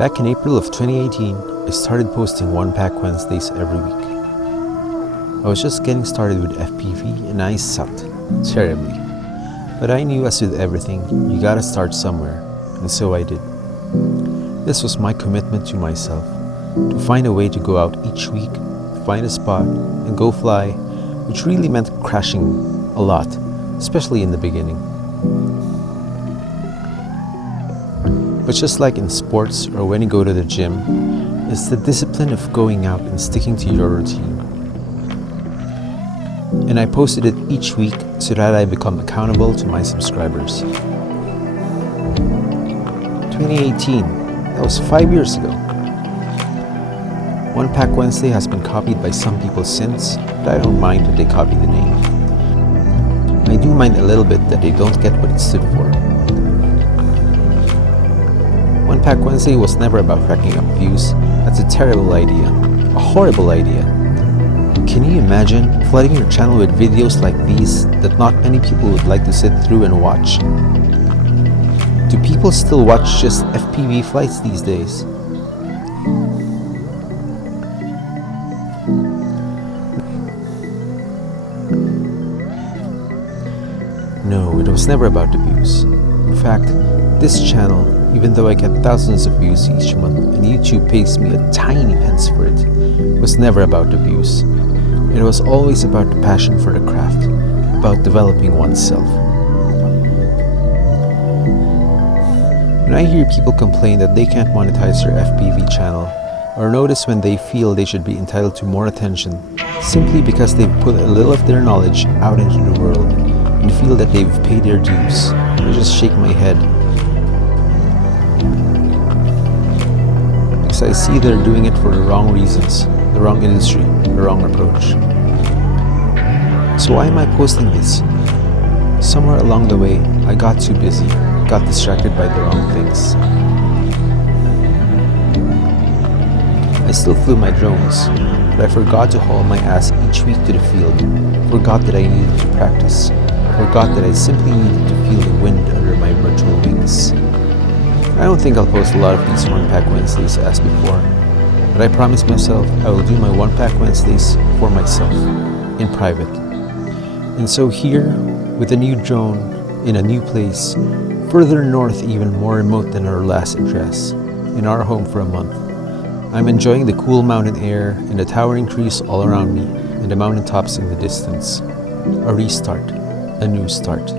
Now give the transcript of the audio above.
Back in April of 2018, I started posting One Pack Wednesdays every week. I was just getting started with FPV and I sucked terribly. But I knew, as with everything, you gotta start somewhere, and so I did. This was my commitment to myself, to find a way to go out each week, find a spot, and go fly, which really meant crashing a lot, especially in the beginning. But just like in sports or when you go to the gym, it's the discipline of going out and sticking to your routine. And I posted it each week so that I become accountable to my subscribers. 2018, that was 5 years ago. One Pack Wednesday has been copied by some people since, but I don't mind that they copy the name. I do mind a little bit that they don't get what it stood for. One Pack Wednesday was never about racking up views. That's a terrible idea. A horrible idea. Can you imagine flooding your channel with videos like these that not many people would like to sit through and watch? Do people still watch just FPV flights these days? No, it was never about the views. In fact, this channel, even though I get thousands of views each month and YouTube pays me a tiny pence for it, was never about the views. It was always about the passion for the craft, about developing oneself. When I hear people complain that they can't monetize their FPV channel, or notice when they feel they should be entitled to more attention simply because they've put a little of their knowledge out into the world and feel that they've paid their dues, I just shake my head. Because I see they're doing it for the wrong reasons, the wrong industry, the wrong approach. So why am I posting this? Somewhere along the way, I got too busy, got distracted by the wrong things. I still flew my drones, but I forgot to haul my ass each week to the field, forgot that I needed to practice, forgot that I simply needed to feel the wind under my virtual wings. I don't think I'll post a lot of these One Pack Wednesdays as before, but I promised myself I will do my One Pack Wednesdays for myself, in private. And so here, with a new drone, in a new place, further north, even more remote than our last address, in our home for a month, I'm enjoying the cool mountain air and the towering trees all around me and the mountaintops in the distance. A restart, a new start.